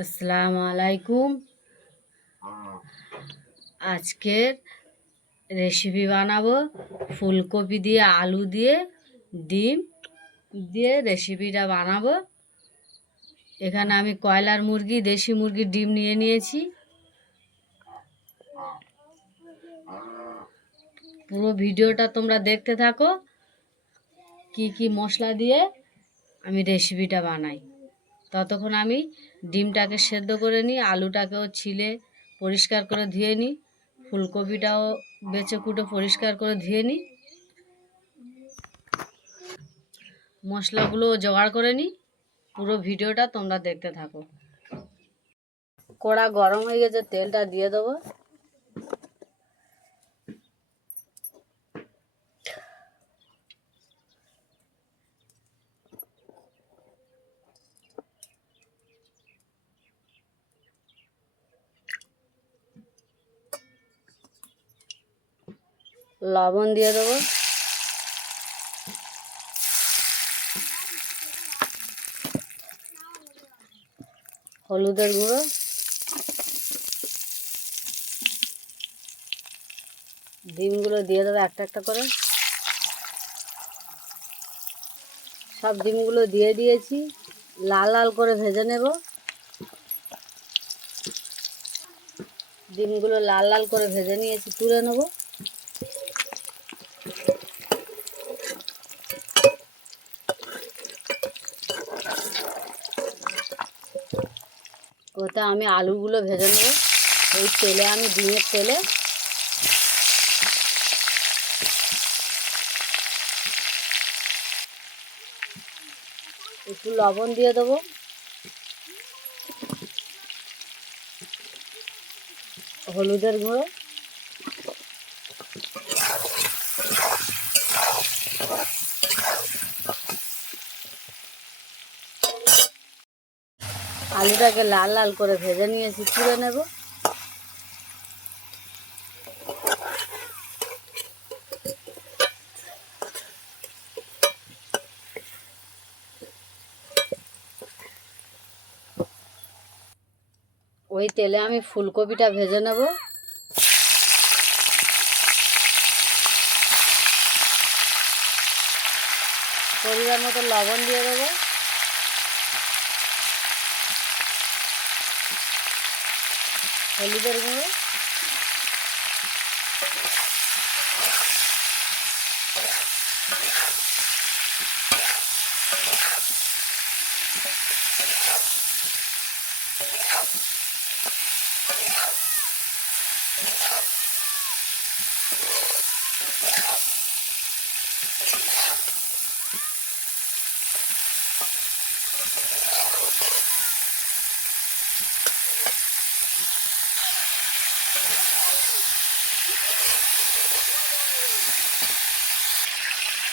আসসালামু আলাইকুম। আজকের রেসিপি বানাবো ফুলকপি দিয়ে আলু দিয়ে, ডিম দিয়ে রেসিপিটা বানাবো। এখানে আমি কয়লার মুরগি, দেশি মুরগির ডিম নিয়ে নিয়েছি। পুরো ভিডিওটা তোমরা দেখতে থাকো, কি কি মশলা দিয়ে আমি রেসিপিটা বানাই। ততক্ষণ আমি ডিমটাকে সেদ্ধ করে নিই আলুটাকেও ছিলে পরিষ্কার করে ধুয়ে নিই ফুলকপিটাও বেছে কুটে পরিষ্কার করে ধুয়ে নিই মশলাগুলো জোগাড় করে নিই পুরো ভিডিওটা তোমরা দেখতে থাকো। কড়া গরম হয়ে গেছে, তেলটা দিয়ে দেবো। লবণ দিয়ে দেবো। হলুদের গুঁড়ো। ডিমগুলো দিয়ে দেবো একটা একটা করে। সব ডিমগুলো দিয়ে দিয়েছি। লাল লাল করে ভেজে নেব। ডিমগুলো লাল লাল করে ভেজে নিয়েছি, তুলে নেব। আমি আলুগুলো ভেজে নেব। ওই তেলে আমি ডিমের তেলে। একটু লবণ দিয়ে দেবো। হলুদের গুঁড়ো। আলুটাকে লাল লাল করে ভেজে নিয়েছি, তুলে নেব। ওই তেলে আমি ফুলকপিটা ভেজে নেব। পরিবার মতো লবণ দিয়ে দেবো। হলুদের গুঁড়ো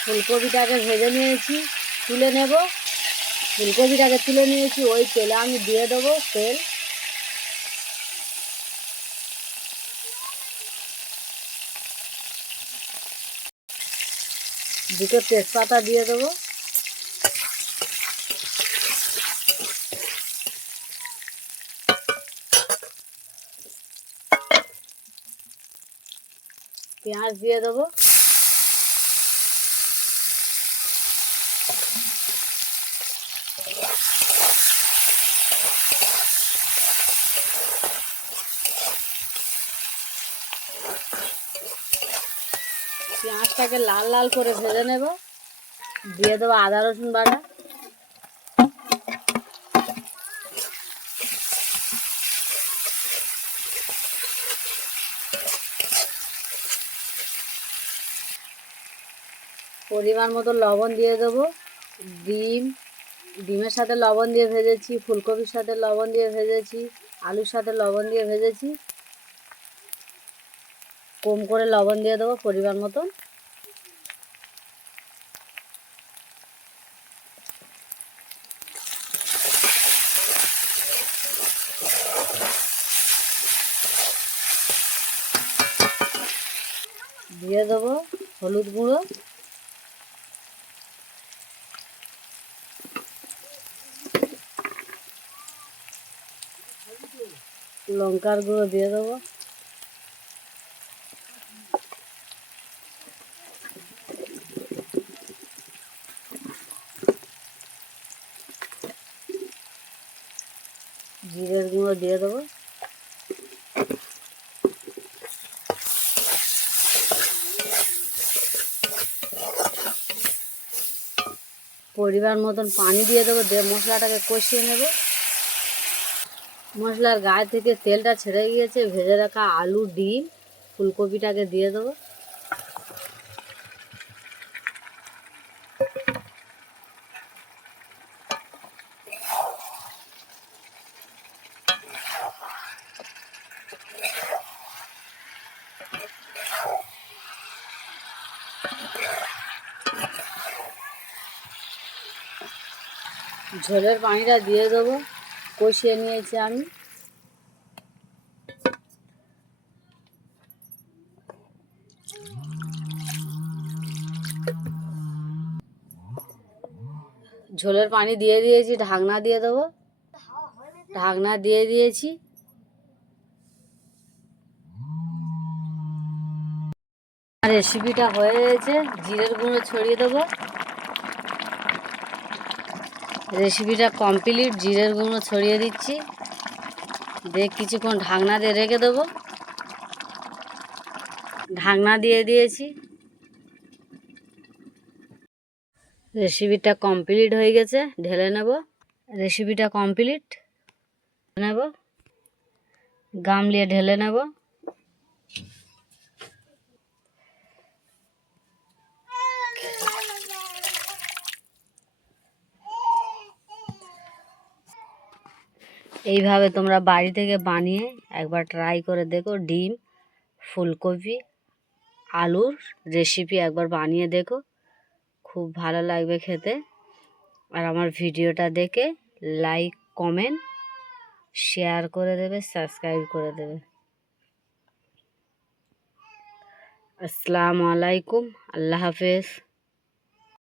ফুলকপিটাকে ভেজে নিয়েছি, তুলে নেব। ফুলকপিটাকে তুলে নিয়েছি, ওই তেলে আমি দিয়ে দেবো তেল। দুটো তেজপাতা দিয়ে দেবো। পেঁয়াজ দিয়ে দেবো। পেঁয়াজটাকে লাল লাল করে ভেজে নেব। দিয়ে দেবো আদা রসুন বাটা। পরিমাণ মতো লবণ দিয়ে দেবো। ডিম, ডিমের সাথে লবণ দিয়ে ভেজেছি, ফুলকপির সাথে লবণ দিয়ে ভেজেছি, আলুর সাথে লবণ দিয়ে ভেজেছি। কম করে লবণ দিয়ে দেবো পরিমাণ মতন। দিয়ে দেবো হলুদ গুঁড়ো। লঙ্কার গুঁড়ো দিয়ে দেবো। জিরের গুঁড়ো দিয়ে দেবো। পরিমাণ মতন পানি দিয়ে দেবো, দিয়ে মশলাটাকে কষিয়ে নেব। মশলার গায়ে থেকে তেলটা ছেড়ে গিয়েছে, ভেজে রাখা আলু, ডিম, ফুলকপিটাকে দিয়ে দেবো। ঝোলের পানিটা দিয়ে দেবো, কষিয়ে নিয়েছি আমি। ঝোলের পানি দিয়ে দিয়েছি, ঢাকনা দিয়ে দেবো। ঢাকনা দিয়ে দিয়েছি। রেসিপিটা হয়ে গেছে, জিরের গুঁড়ো ছড়িয়ে দেবো। রেসিপিটা কমপ্লিট জিরের গুঁড়ো ছড়িয়ে দিচ্ছি। দিয়ে কিছুক্ষণ ঢাকনা দিয়ে রেখে দেবো। ঢাকনা দিয়ে দিয়েছি। রেসিপিটা কমপ্লিট হয়ে গেছে, ঢেলে নেব। রেসিপিটা কমপ্লিট নেব। গামলিয়ে ঢেলে নেব। এইভাবে তোমরা বাড়ি থেকে বানিয়ে একবার ট্রাই করে দেখো, ডিম, ফুলকপি, আলুর রেসিপি একবার বানিয়ে দেখো। খুব ভালো লাগবে খেতে। আর আমার ভিডিওটা দেখে লাইক কমেন্ট শেয়ার করে দেবে সাবস্ক্রাইব করে দেবে। আসসালামু আলাইকুম, আল্লাহ হাফেজ।